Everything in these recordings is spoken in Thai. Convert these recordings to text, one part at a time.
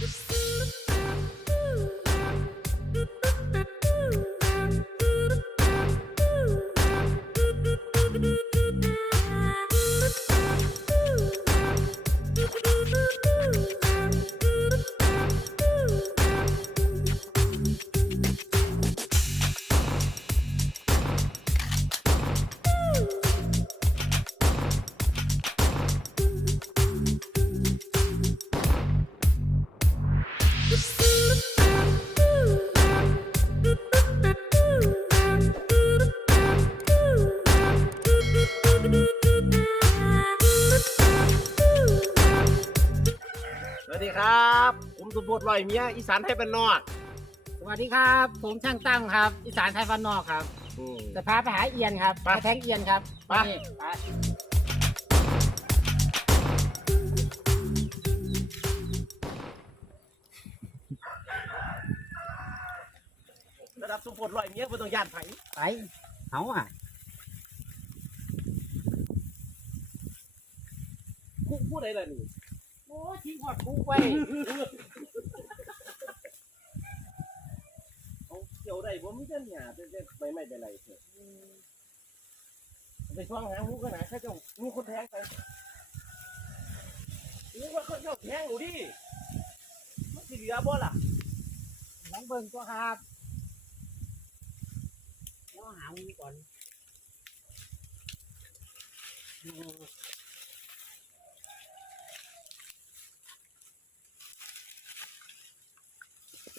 Oops. ผมสุพจน์ลอยเมียอีสานไทยเป็นนอกสวัสดีครับ ผมช่างตั้งครับ อีสานไทยฟันนอกครับอืม จะพาไปหาเอียนครับไปไปแทงเอียนครับไป นี่ไประดับสุพจน์ลอยเมียบ่ต้องย่านไผไปเอาอะคุกผู้ใดล่ะนี่โอ้ทิ้งหอดคุกไว้ เอาเกี่ยว ได้บ่มีแต่หญ้าแต่แต่ใบไม้ใบไรเถอะไปช่วงหาหมูกันนะเขาเจ้ามีคนแทงไปนี่ว่าเขาเจ้าแทงหนูดิมันสิเหลือบ่ล่ะน้องเบิ่งก็ครับแล้วหามึงก่อนอืม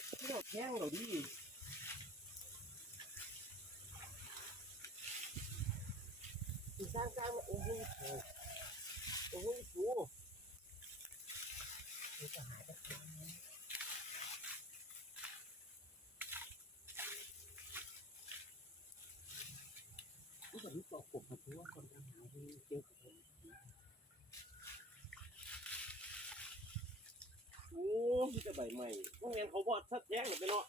เขาเจ้าแทงหนูดิสิ โอ้โหโอ้โหกูกูจะหายไปแล้วก็แบมนี้ต่อผมผว่าคนจะหาที่เจอกับผมโอ้ยจะใบใหม่พวกเงี้ยเขาวอดชัดแย้งเลยไปเนาะ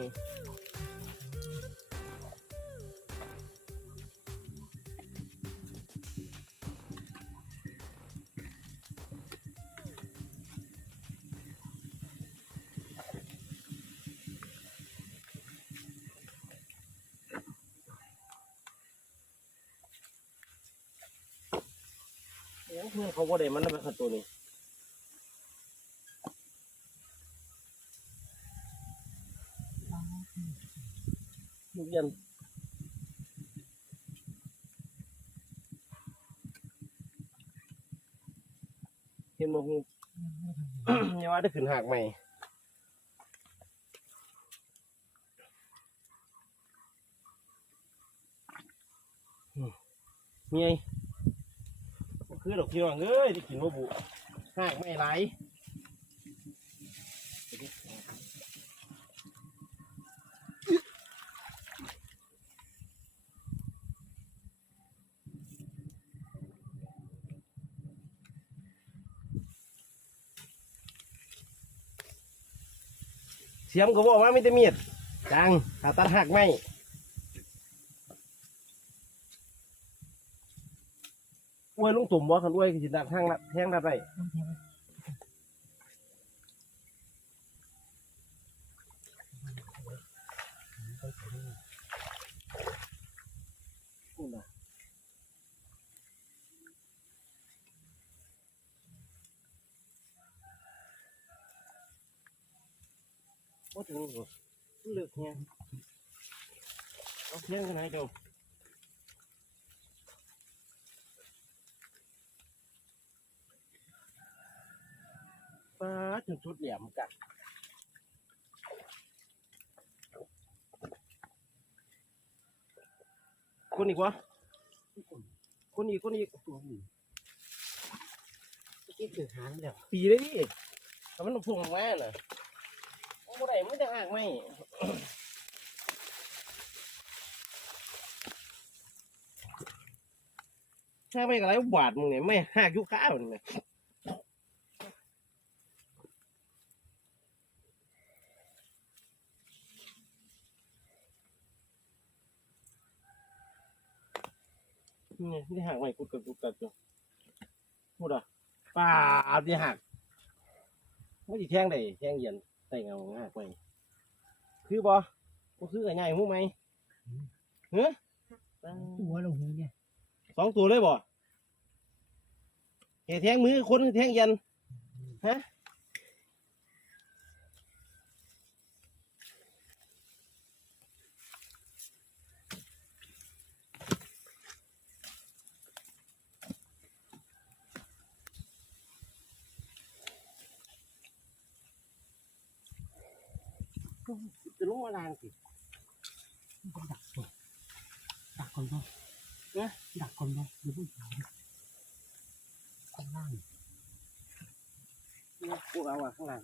เพื่อนเขาบ่ได้มันแล้วแบบตัวนี้ ลูกยันเห็นบ่ฮู้อย่าว่าได้ขึ้นหากใหม่อืมมีไงบ่คือดอกพี่น้องเอ้ยที่กินบ่บุหากไม่หลาย เสียมก็บอกว่าไม่ได้เมียดจังขาตัดหักไหมอวยลุงตุ่มบ่ขันอวยคือสิดัดทางละแทงดัดไป ถึงเลือกเนี่ยเอาเที่ยงกันไหนเจ้าป้าถึงชุดเหลี่ยมกะคนอีกวะคนอีกคนอีกที่ถือหางเดี๋ยวปีเลยดิแต่มันพุ่งมาน่ะ โอ้ไรมันจะหักไหมถ้าไม่อะไรบาดมึงเนี่ยไม่หักยุค้ามึงเนี่ยนี่ที่หักไหมกุดกัดกุดกัดจ้ะพูดอะป่าที่หักไม่จีแท่งได้แท่งเย็น ใส่เงาหักไปคือบ่ก็คือกับใหญ่หูไหมเฮ้ยหัวลงหูเนี่ยสองตัวเลยบ่แกแทงมือคนแทงยันฮะ จะลงมาลางสิดักตัวดักคนบ่เนี่ยดักคนบ่หรือผู้หญิงข้างล่างพวกเราอะข้างล่าง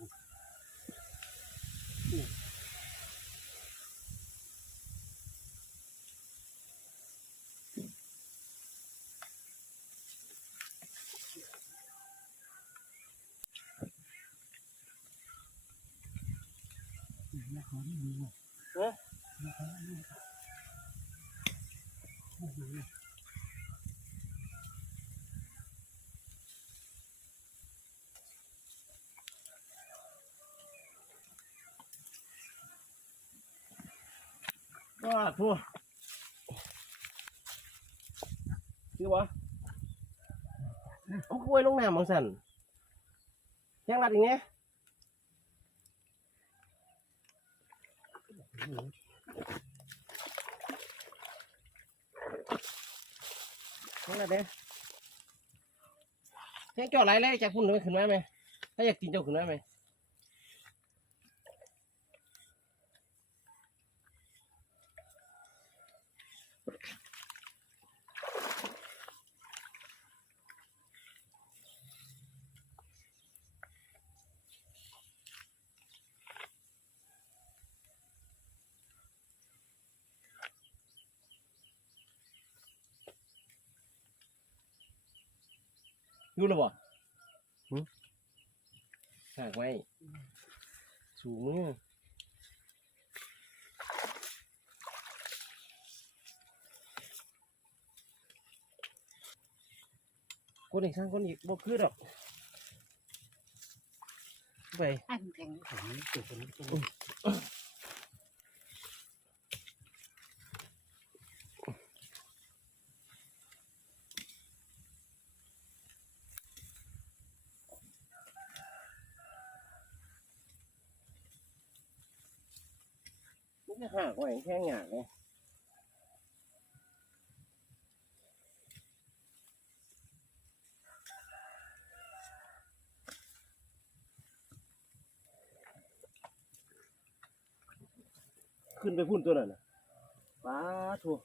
ก็ทั่วคือวะเอากล้วยลงน้ำมังสันแทงรัดอย่างเงี้ยแทงรัดเนี่ยแทงจอดไรเลยจากพุ่นเลยขึ้นมาไหมถ้าอยากกินเจ้าขึ้นมาไหม อยู่แล้วบ่หึหากไว้สูมือคนอีกข้างคนอีกบ่คือดอกไปไอ้มันแทงของจุดตรงนี้ตรงมันจะหากไว้ แค่หยากไงขึ้นไปพุ่นตัวนั้นน่ะป้าทัว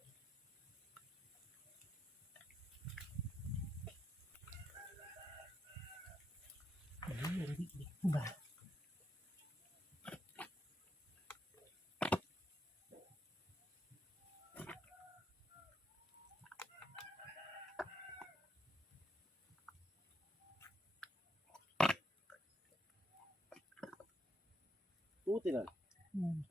นี้ผู้บ่า テなうん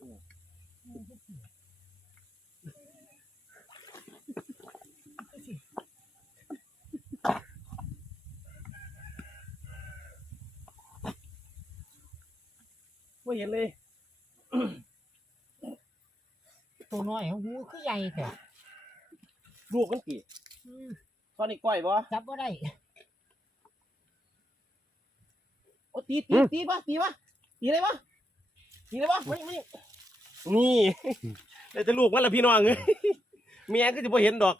うん。 เห็นเลยตัวน้อยหูคือใหญ่แท้ลูกมันกี่อืมตอนนี้ก้อยบ่จับบ่ได้โอ้ตีตีตีปะตีปะตีเลยปะตีเลยปะไม่ไม่นี่ได้แต่ลูกมันละพี่น้องเอ้ยเมียก็จะพอเห็นดอก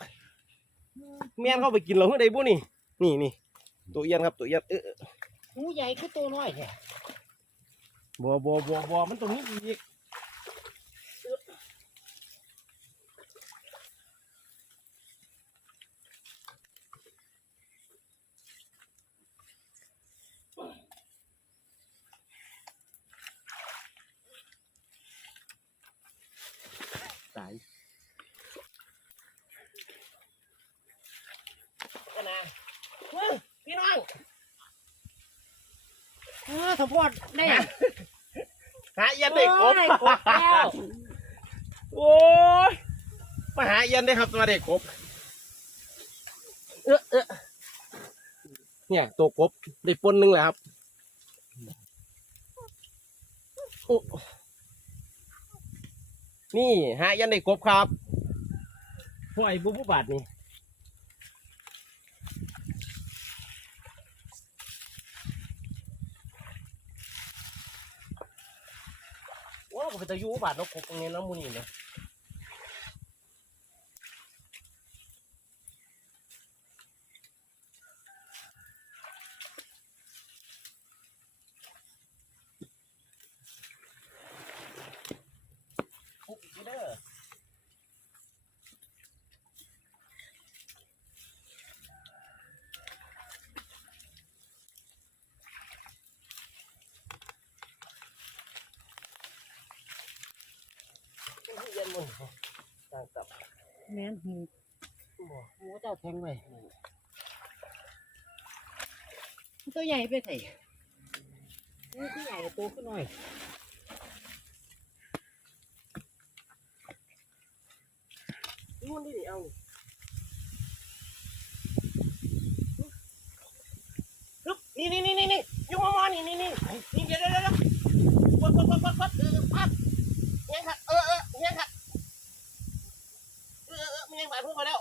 เมียนเข้าไปกินเหรอเมื่อใดบุนี่นี่นี่ตัวเอียนครับตัวเอียนเออเออหูใหญ่คือตัวน้อยแท้ บัวบัวบัวบัวมันตรงนี้อีกตายก็นะเฮ้ยพี่น้อง สมพอดได้หาเอียนได้ครบโอ้ยครบแล้วโอ้ยมาหาเอียนได้ครับมาได้ครบเออเออเนี่ยตัวกบได้ปนหนึ่งแล้วครับโอ้นี่หาเอียนได้ครบครับพ่อไอ้บุบุบาทนี่ว้าว ก็เป็นตะยูบาทเนาะกบตรงนี้น้ำมูนี่เนาะ ปุ๊บอีกเด้อเย็นมันต่างกับ แม่นหู บ่ หูเจ้าแทงไว้ตัวใหญ่ไปไสหูคือใหญ่ตัวคือน้อยนู่นนี่นี่เอานี่นี่นี่นี่นี่อยุ่งมอนี่นี่นี่นี่เดี๋ยวเดี๋ยวเดี๋ยวกดกดกดกดกดเออพับเนี่ยค่ะเออเออเนี่ยค่ะเออเออมันยังบาดพุ่งมาแล้ว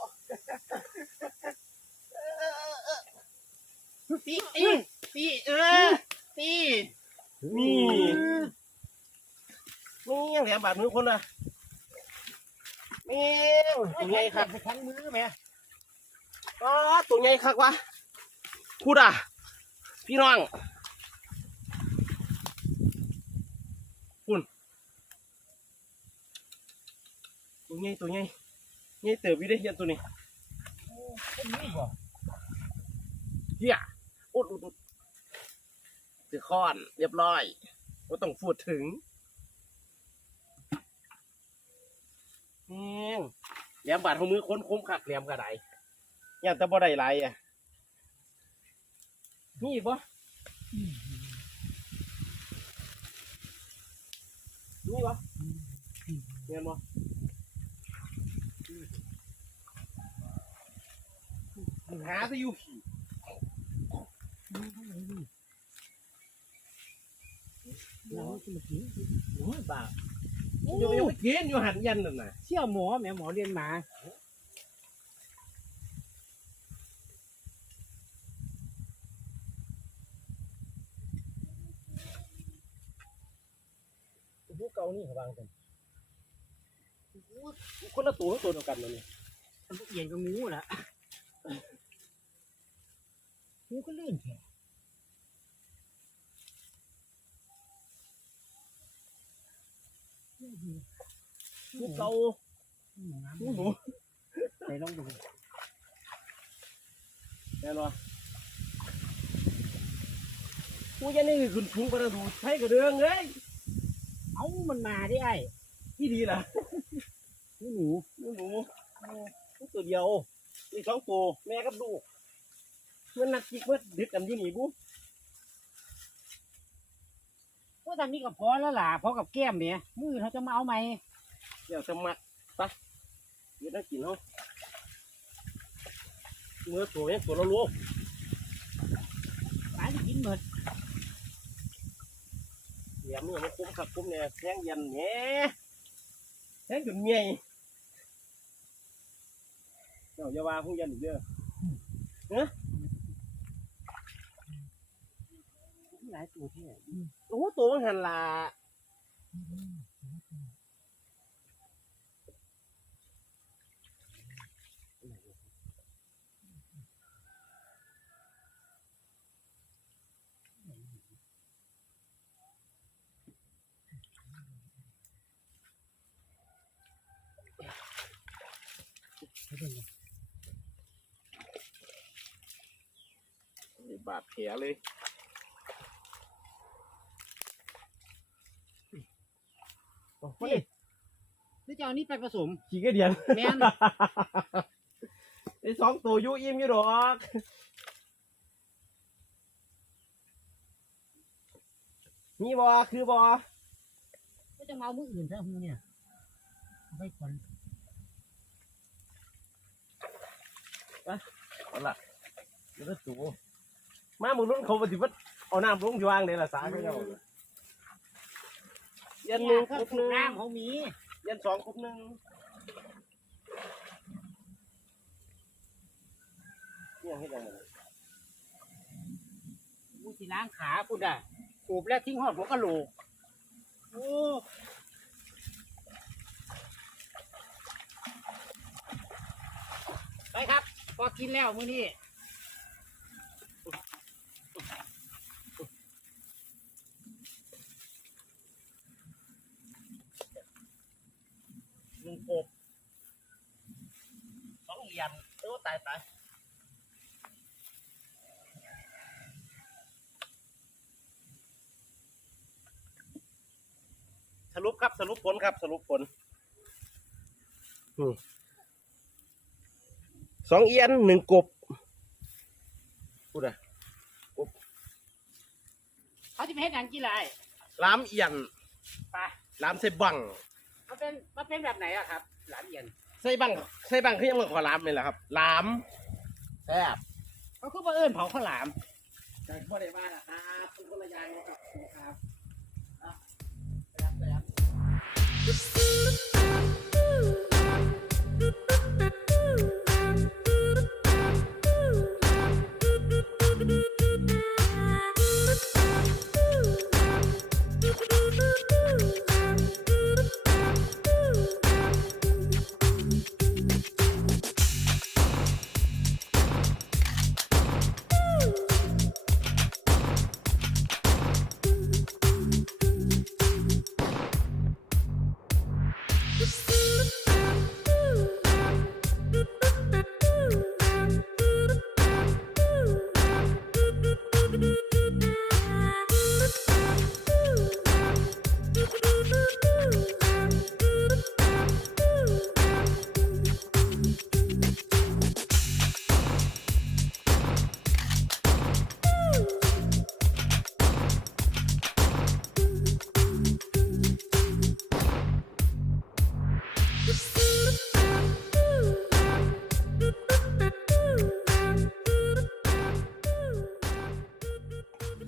เออเออเออ ตีตีตีเออตีนี่นี่ยังแหลมบาดมือคนละนี่ตัวใหญ่ครับไปแทงมือแม่อ๋อตัวใหญ่คักวะพูดอะ พี่น้องคุณตัวใหญ่ตัวใหญ่ใหญ่เติบอยู่ได้เฮียตัวนี้เป็นนี่บ่เฮีย อุดอุดอุดถือค้อนเรียบร้อยก็ต้องพูดถึงนี่แหลมบาดของมือค้นคมขักแหลมกระไดอย่างแต่บ่ได้ไรอะนี่บ่นี่วะเงินบ่หาจะอยู่ผี เราจะมากิน โอ้ยบาปอยู่อยู่เกณฑ์อยู่หันยันนั่นน่ะเชี่ยวหมอแม่หมอเรียนมาพวกเก่านี่เขาบางกันคนละตัวตัวเดียวกันเลยมันเอียนกับงูล่ะ งูก็ลื่นแค่พวกเก่าพวกหนูไปลองดูแน่นอนพวกยันนี่คือคุณชุงประดูใช้กระเดืองเลยเอามันมาได้ไอ้ที่ดีล่ะหนูหนูหนูหนูหนูตัวเดียวอีกสองตัวแม่กับลูก มันนักจิกมันดึกกันอยี่นี่บุว่าทำนี่ก็พอแล้วล่ะพอกับแก้มเนี่ยมือเขาจะมาเอาไหมเดี๋ยวจะมัดไปะเดี๋ยวได้กินเนาะเมื่อตัวเนี้ตัวละลูกปลาจะกินหมดแหลยมือมาคุ้มครับคุ้มเนี่ยแทงเย็นแหน่แทงจนเมียเจ้าอย่าว่าผู้เย็นอีกเด้อเฮ้ยห ลายตัวที่โอ้ตัวมันหันละนี่บาดแผลเลย โอ้โหนี่จะเอานี่ไปผสม ขี่กระเดียนแม่น ไอ้สองตัวอยูอิ่มอยู่ดอกมีบอคือบอก็จะมาเอามืออื่นซะหูเนี่ยเอาไปก่อนเอาละเดี๋ยวจะสูมามึงรุ่นเขาปฏิบัติเอาน้ำลงยวางเลยล่ะสาเขาเอาเย็ นหนึ่งเขาคุบหนึ่งน้ำเขามีเย็นสองคุบหนึ่งเนี่ยให้ยังไงกูสิล้างขากูได้โอบแล้วทิ้งหอดหัวกะโหลกโอ้ไปครับ พอกินแล้วมื้อนี้ หนึ่งกบสองเอียนโอ้ตายตายสรุปครับสรุปผลครับสรุปผลอืมสองเอียนหนึ่งกบพูดอะเขาจะไปให้หนังกี่ไรล้ามเอียนไปล้ามใส่บัง มันเป็นมันเป็นแบบไหนอะครับ หลานเย็นใส่บังใส่บังคือยังมาขอล้ามเลยแหละครับล้ามแซ่บเขาคือว่าเอิ้นเผาข้าวหลามแต่พ่อได้ว่านะครับเป็นคนละอย่างนะครับครับอะไปรับไปรับ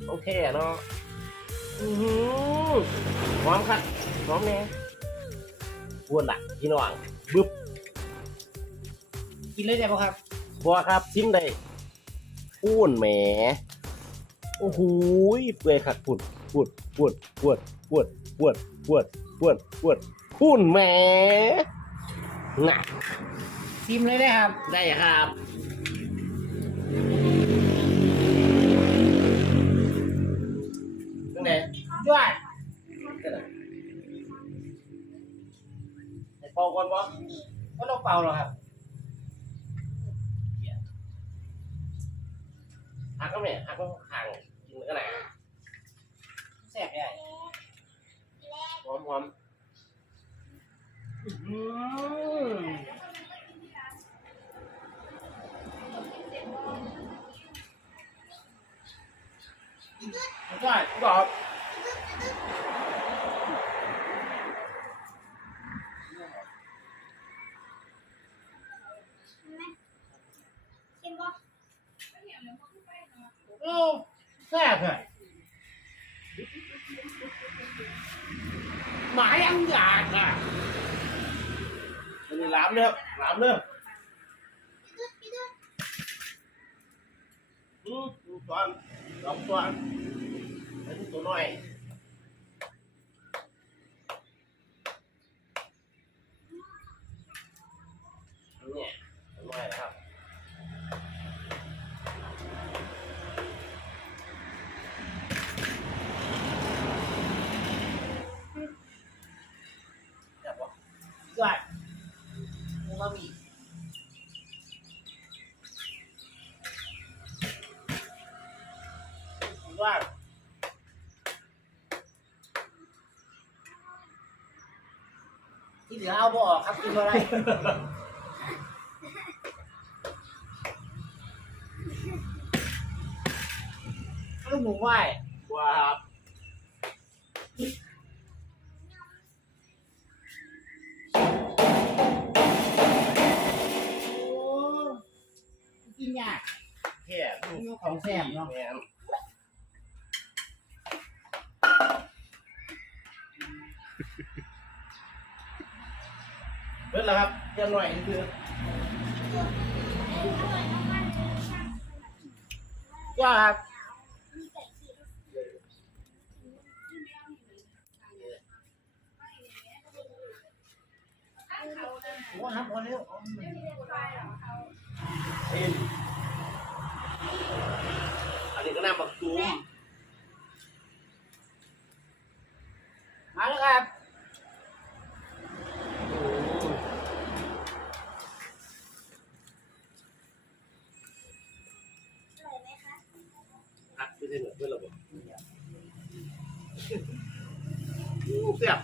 โอเคเนาะอือหือหอมครับหอมแน่อ้วนละพี่น้องบึ๊บกินเลยได้ป่ะครับบัวครับชิมได้พูนแหมโอ้โหยเปื่อยขัดปุ่นปวดปวดปวดปวดปวดปวดปวดปวดพูนแหมน่ะซิมเลยได้ครับ ได้ครับตั้ง แต่จ้วยไอ้เป่าก่อนวะก็ต้องเป่าหรอกครับหักก็ไม่หักก็ห่างกินก็ไหนแซ่บได้หอมหอมอื้อหือจ้วยกรอบ อ้แซ่บเลยหมายังอยากอะมันหลามเด้อหลามเด้ออืมดูตอนสองตัวอันนี้ตัวน้อย เหลือเอาบ่ออกครับกินอะไรลูกหมูไหวว่าครับโอ้กินยากแค่ของแซ่บเนาะ แม่น เบิดแล้วครับเรียบร้อยนี่คือก็ครับโอ้ครับพอแล้วเอ็นอันนี้ก็น้ำบักตูมมาแล้วครับ อัดไม่ใช่เหมือนเพื่อนเราบอกเสียบ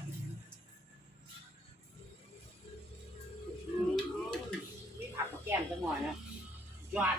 มีผักกับแก้มจังหน่อยนะจอด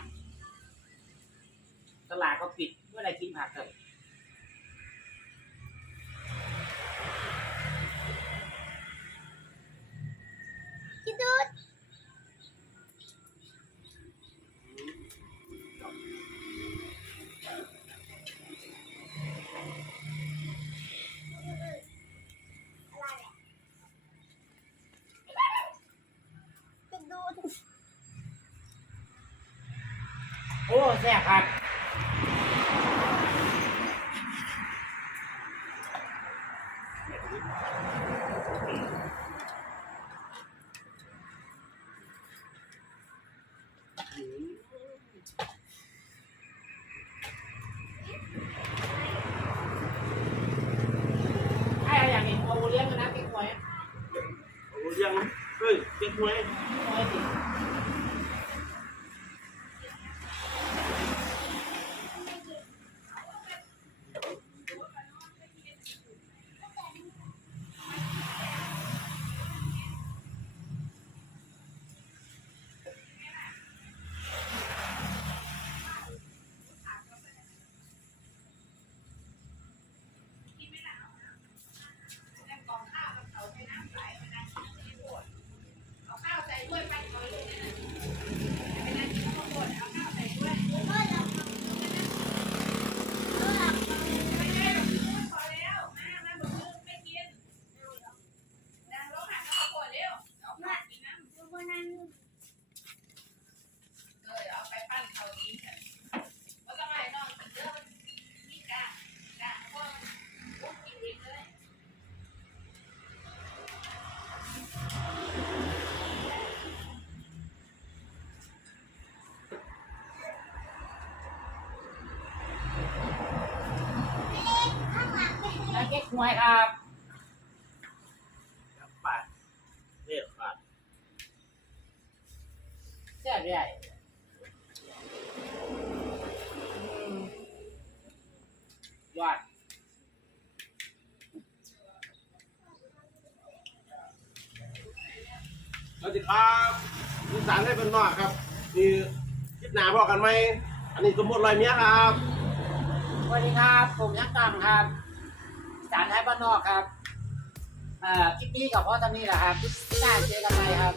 โอ้แซ่บครับ ก๊กฮวยครับปาดเนี่ยปาดแซ่บใหญ่ยอดสวัสดีครับอีสานได้เป็นนอกครับนี่คลิปหนาพอกันไหม อันนี้สมมติรอยเมียครับ สวัสดีครับ ผมยักษ์ตังครับสารไทยบ้านนอกครับอ่าคลิปนี้กับพ่อตามีแหละครับคลิปหน้าเจอกันใหม่ครับ